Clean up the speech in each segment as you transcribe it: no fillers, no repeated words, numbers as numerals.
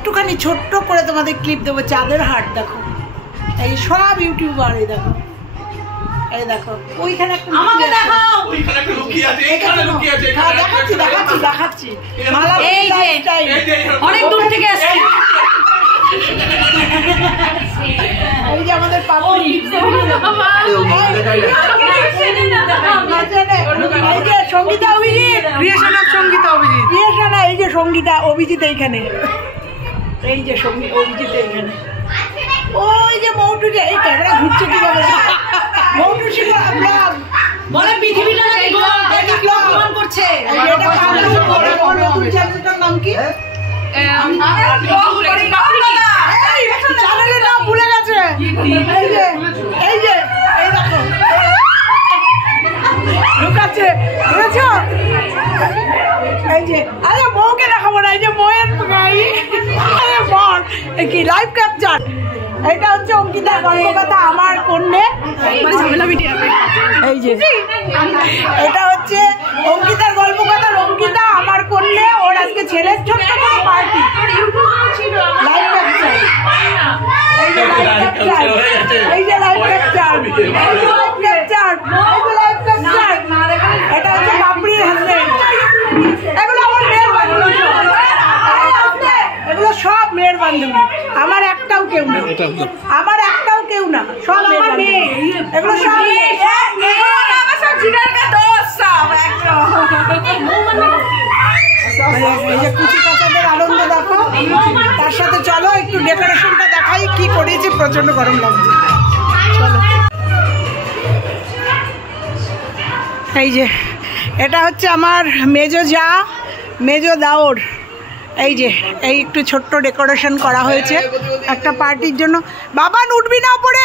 একটুখানি ছোট্ট করে তোমাদের ক্লিপ দেবো। চাঁদের হাট দেখো, এই সব ইউটিউবার, এই দেখো, এই দেখো ওইখানে একটা আমাকে দেখাও, ওইখানে একটা লুকিয়ে আছে, এখানে লুকিয়ে আছে, দেখাচ্ছি দেখাচ্ছি দেখাচ্ছি। মালা এই যে অনেক দূর থেকে আসছে, এই যে আমাদের পাপড়ি, এই যে Sangeeta Abhijit, creation of Sangeeta Abhijit, creation, এই যে সঙ্গীতা অভিজিৎ এইখানে, এই যে সঙ্গীতা অভিজিৎ এইখানে, ওই যে মৌটুটা, এই ক্যামেরা ঘুরছে কিভাবে, মৌটু শিখা ব্লগ বলে পৃথিবীটা প্রমাণ করছে। চ্যানেলটার নাম কি? চ্যানেলের নাম ভুলে গেছে। এই যে এই যে এই দেখো ঢুকাচ্ছে, বুঝেছো? এই যে আরে বউকে দেখাবো না, এই যে বউয়ের বর কি লাইভ ক্যাপচার। এটা হচ্ছে অঙ্কিতার গল্পকথা আমার কন্যে, এই যে এটা হচ্ছে অঙ্কিতার গল্পকথা, অঙ্কিতা আমার কন্যে, ওর আজকে ছেলের ছোট্ট করে পার্টি, লাইভ ক্যাপচার, এই যে লাইভ ক্যাপচার, এই যে লাইভ ক্যাপচার, এই যে লাইভ ক্যাপচার, এই যে লাইভ ক্যাপচার। এটা হচ্ছে বাপরির হাজবেন্ড। এগুলো আমার মেয়ের বান্ধবী, এগুলো সব মেয়ের বান্ধবী, আমার একটাও কেউ না, আমার একটাও কেউ না, সব আমার মেয়ে, এগুলো সব এই যে কুচি কাচাদের আনন্দ দেখো। তার সাথে চলো একটু ডেকোরেশনটা দেখাই কি করেছি, প্রচন্ড গরম লাগছে। চলো, এই যে এটা হচ্ছে আমার মেজো যা, মেজো দাওর, এই যে এই একটু ছোট্ট ডেকোরেশন করা হয়েছে একটা পার্টির জন্য। বাবা উঠবি না উপরে,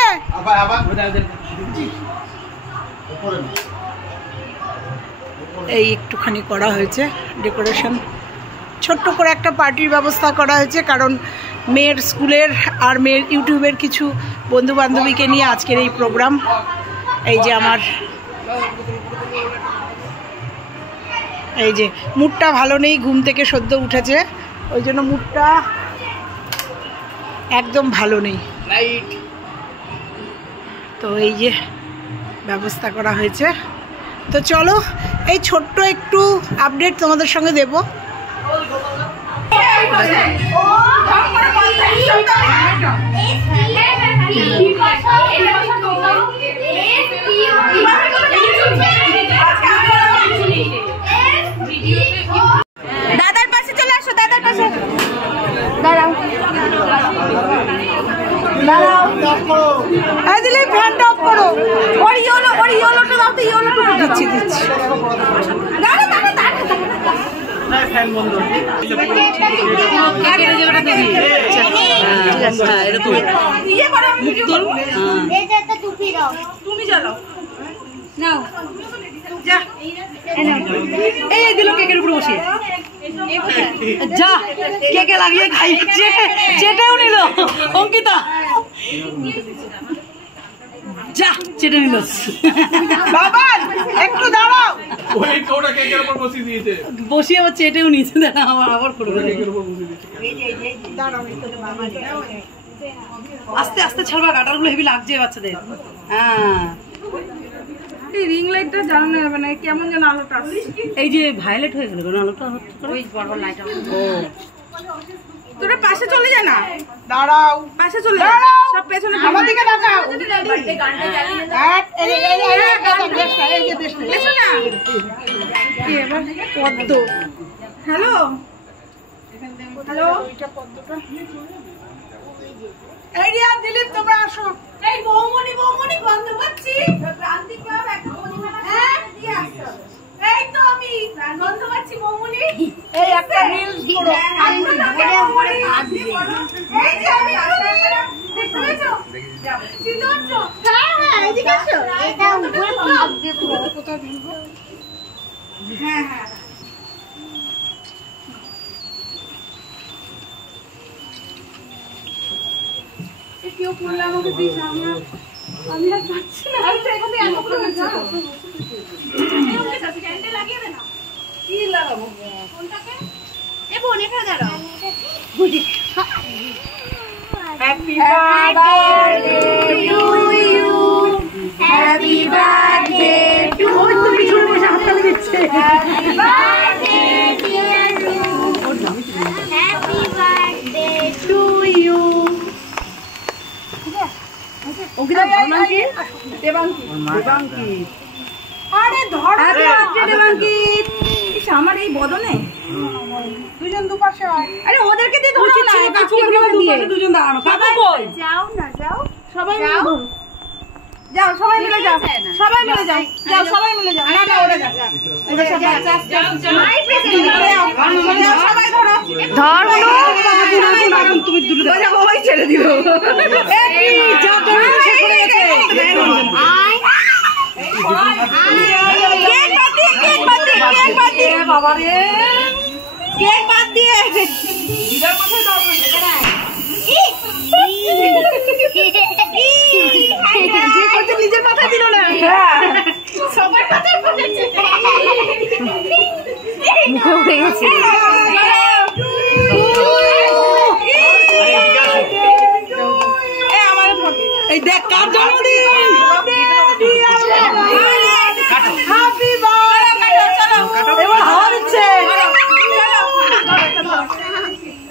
এই একটুখানি করা হয়েছে ডেকোরেশন, ছোট্ট করে একটা পার্টির ব্যবস্থা করা হয়েছে, কারণ মেয়ের স্কুলের আর মেয়ের ইউটিউবের কিছু বন্ধু বান্ধবীকে নিয়ে আজকের এই প্রোগ্রাম। এই যে আমার, এই যে মুডটা ভালো নেই, ঘুম থেকে সদ্য উঠেছে, ওই জন্য মুডটা একদম ভালো নেই। তো এই যে ব্যবস্থা করা হয়েছে। তো চলো এই ছোট্ট একটু আপডেট তোমাদের সঙ্গে দেব। দাদার পাশে চলে আসো, দাদার পাশে দাঁড়াও, দাঁড়াও, এই দিলে ফ্যানটা অফ করো, ওর ইয়েলোটা দাও তো, ইয়েলোটা দিচ্ছি দিচ্ছি, দাঁড়া দাঁড়া দাঁড়া, ফ্যান বন্ধ, কেটে যেটা দিবি, হ্যাঁ এটা তো ইয়ে করো, মুক্তল, এই যে একটা টুপি দাও, তুমি জ্বালাও, নাও যা, এই দিল কেকের উপরে বসিয়ে, যা কেকে লাগিয়ে খাই, চেটেও নিল অঙ্কিতা, যা চেটে নিল, বাবা একটু দাঁড়াও, ওই কোটা কেকের উপর বসিয়ে দিয়েছে, বসিয়ে ও চেটেও নিয়েছে, দাঁড়া আমার আবার করবে, কেকের উপর বসিয়ে দিয়েছে, দাঁড়াও আস্তে আস্তে ছাড়বা, কাটারগুলো হেভি লাগছে বাচ্চাদের। হ্যাঁ রিং লাইটটা জানানো যাবে না, কেমন যেন আলোটা, এই যে ভায়োলেট হয়ে গেল কেন আলোটা, ওই বড় বড় লাইট, ও তোরা পাশে চলে যা না, দাঁড়াও পাশে চলে যা, সব পেছনে আমার দিকে তাকাও, পদ্ম, হ্যালো হ্যালো, এই রিয়া দিলীপ তোমরা আসো, এই বৌমনি বৌমনি গন্ধ পাচ্ছি, ক্রান্তি ক্লাব একটা পরিমাণ দিয়ে আসো, এই তো আমি গন্ধ পাচ্ছি বৌমনি, এই একটা রিলস করো, এই যে আমি দেখতে পেয়েছো, চিন্তা করছো, হ্যাঁ হ্যাঁ এদিকে আসো, এটা উপরে ক্লাব দেখো কোথায় ভিড়বো, হ্যাঁ হ্যাঁ কেউ করলে আমাকে দিস, আমি আর পাচ্ছি না, এখানে এত করে যা ক্যান্ডেল লাগিয়ে দে না, কি লাগাবো কোনটাকে, এ বোন এখানে দাঁড়াও, বুঝি Happy birthday to you. Happy birthday dear you. Happy birthday to you. ওকে ভাবনাকি দেবাঙ্কি আরে ধর দেবাঙ্কি ইস আমার এই বদনে দুজন দুপাশে হয় আরে ওদেরকে দিয়ে ধরো না দুপাশে দুজন দাঁড়ানো কাকা কই যাও না যাও সবাই মিলে যাও সবাই মিলে যাও সবাই মিলে যাও যাও সবাই মিলে যাও না না ওরা যাও ওরা সবাই যাও মাই প্রেজেন্ট যাও সবাই ধরো ধর তুমি দুটো দাও সবাই ছেড়ে দিও এই যা তুমি শেষ করে গেছে কেক বাদ দিয়ে বাবা রে কেক বাদ দিয়ে দিদার মাথায় দাও নিজের মাথায় দিল না সবার মাথায় পড়েছে মুখ হয়ে গেছে এই দেখ কার জন্মদিন হ্যাপি বার্থডে এবার হাওয়া দিচ্ছে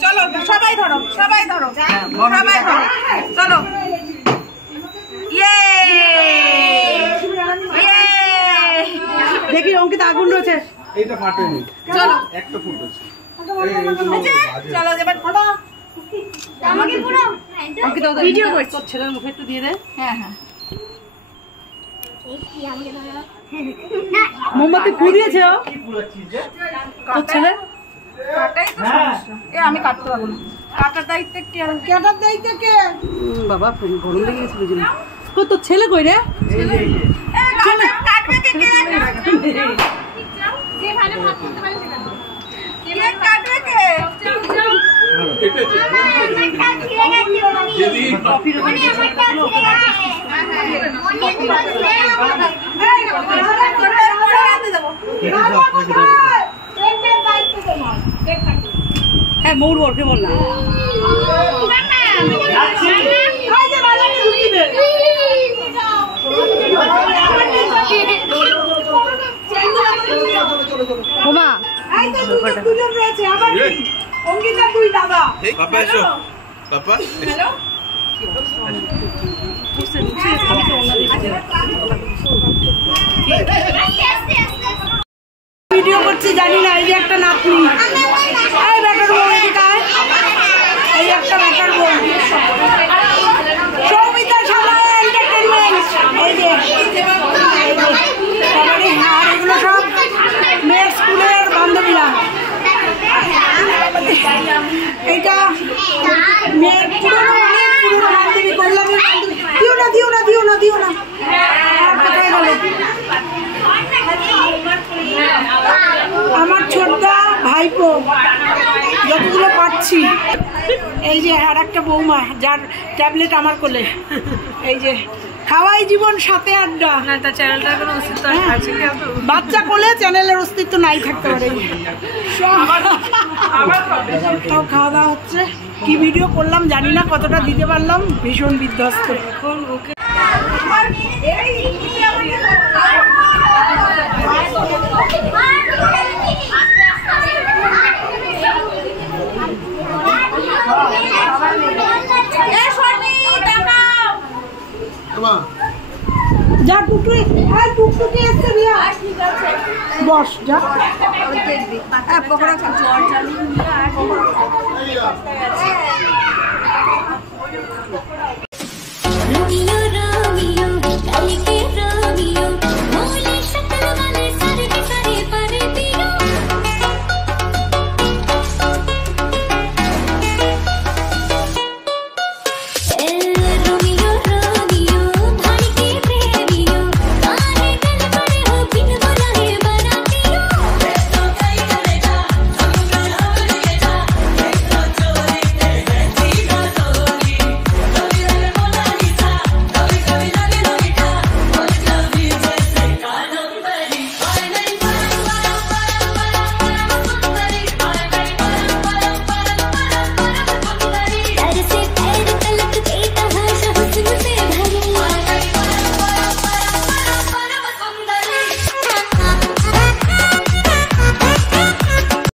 চলো সবাই ধরো সবাই ধরো সবাই ধরো চলো দেখি অঙ্কিতা আগুন রয়েছে এইটা ফাটেনি চলো একটা ফুটেছে চলো এবার ফটো আমাকে পুরো অঙ্কিতা ভিডিও করছ ছেলের মুখে একটু দিয়ে দে হ্যাঁ হ্যাঁ মোমবাতি পুড়িয়েছে ও তোর ছেলে কাটাই তো সমস্যা এ আমি কাটতে পারবো না কাটার দায়িত্ব কে কাটার দায়িত্ব কে বাবা গরম লেগে গেছে বুঝলি কো তোর ছেলে কই রে ছেলে কাটবে কে কে যে ভালো ভাত করতে পারে সে কাটবে কে কাটবে কে যাও হ্যাঁ মৌর বলকে বল না ওমা দুজন রয়েছে আবার অঙ্কিতা তুই দাদা পাপা এসো পাপা হ্যালো ভিডিও করছি জানি না এই যে একটা নাতনি এই ব্যাটার বৌদি কায় এই একটা ব্যাটার বৌদি সৌমিতা সাদা এন্টারটেইনমেন্ট এই যে সবারই হার এগুলো সব মেয়ের স্কুলের বান্ধবীরা এইটা মেয়ের পুরনো অনেক পুরনো বান্ধবী কল্যাণের দিও না আমার ছোটদা ভাইপো যতগুলো পাচ্ছি এই যে আর একটা বৌমা যার ট্যাবলেট আমার কোলে এই যে খাওয়াই জীবন সাথে আড্ডা চ্যানেলটার কোনো অস্তিত্ব আছে কি বাচ্চা কোলে চ্যানেলের অস্তিত্ব নাই থাকতে পারে সব খাওয়া দাওয়া হচ্ছে কি ভিডিও করলাম জানি না কতটা দিতে পারলাম ভীষণ বিধ্বস্ত যা টুকটুকি টুকটুকি এসছে বিয়া বস যা পকোড়া খাচ্ছি